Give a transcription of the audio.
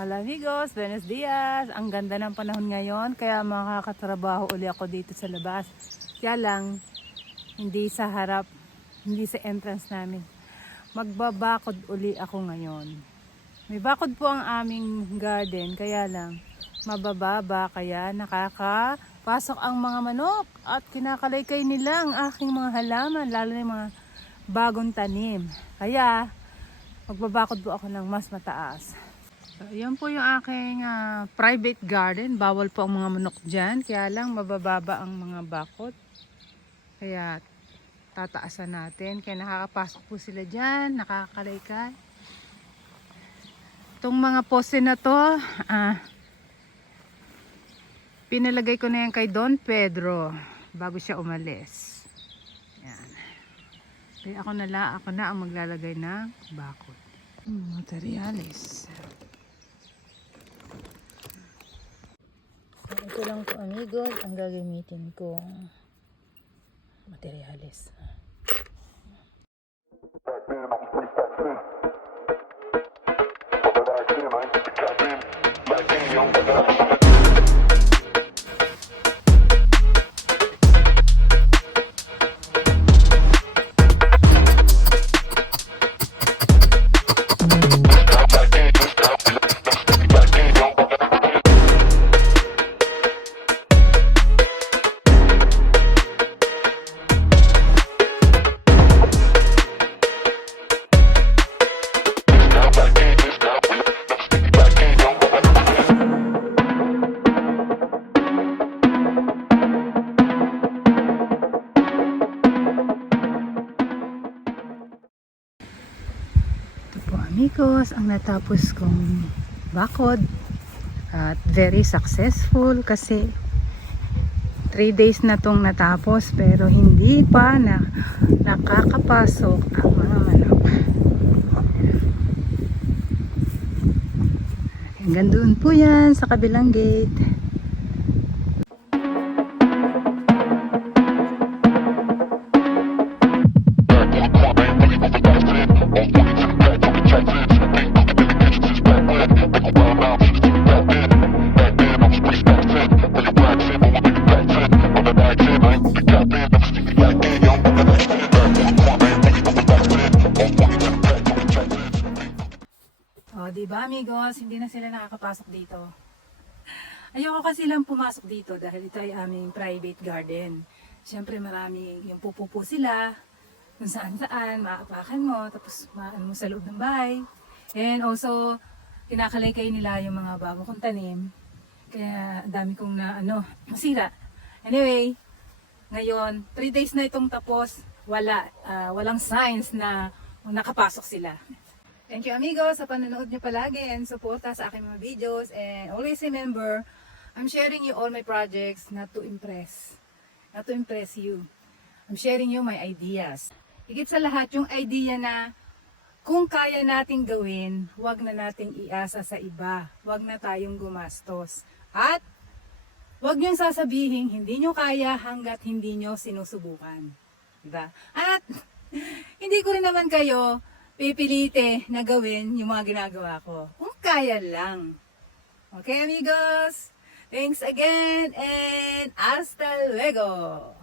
Hola amigos, buenos dias. Ang ganda ng panahon ngayon kaya makakatrabaho uli ako dito sa labas. Kaya lang, hindi sa harap, hindi sa entrance namin. Magbabakod uli ako ngayon. May bakod po ang aming garden kaya lang mabababa kaya nakakapasok ang mga manok at kinakalaykay nila ang aking mga halaman, lalo na yung mga bagong tanim. Kaya magbabakod po ako ng mas mataas. So, yan po yung aking private garden. Bawal po ang mga manok dyan. Kaya lang mabababa ang mga bakod. Kaya tataasan natin. Kaya nakakapasok po sila dyan. Nakakalaykay. Itong mga poste na to, pinalagay ko na yan kay Don Pedro bago siya umalis. Yan. Kaya ako na ang maglalagay ng bakod. Materials. Ito lang po amigos ang gagamitin kong materials. Amigos, ang natapos kong bakod at very successful kasi 3 days na tong natapos pero hindi pa nakakapasok ang mga manok. Hanggang doon po yan sa kabilang gate. Diba amigos, hindi na sila nakakapasok dito. Ayoko kasi lang pumasok dito dahil ito ay aming private garden. Siyempre marami yung pupupo sila, kung saan saan, maapakan mo, tapos maano mo sa loob ng bahay. And also, kinakalaykay nila yung mga bago kong tanim. Kaya dami kong masira. Anyway, ngayon, 3 days na itong tapos, walang signs na nakapasok sila. Thank you amigos sa panonood nyo palagi and suporta sa aking mga videos. And always remember, I'm sharing you all my projects not to impress you. I'm sharing you my ideas. Higit sa lahat, yung idea na kung kaya nating gawin, wag na nating iasa sa iba. Wag na tayong gumastos. At wag nyo sasabihin, hindi nyo kaya hanggat hindi nyo sinusubukan. Diba? At hindi ko rin naman kayo pipilite na gawin yung mga ginagawa ko. Kung kaya lang. Okay amigos? Thanks again and hasta luego!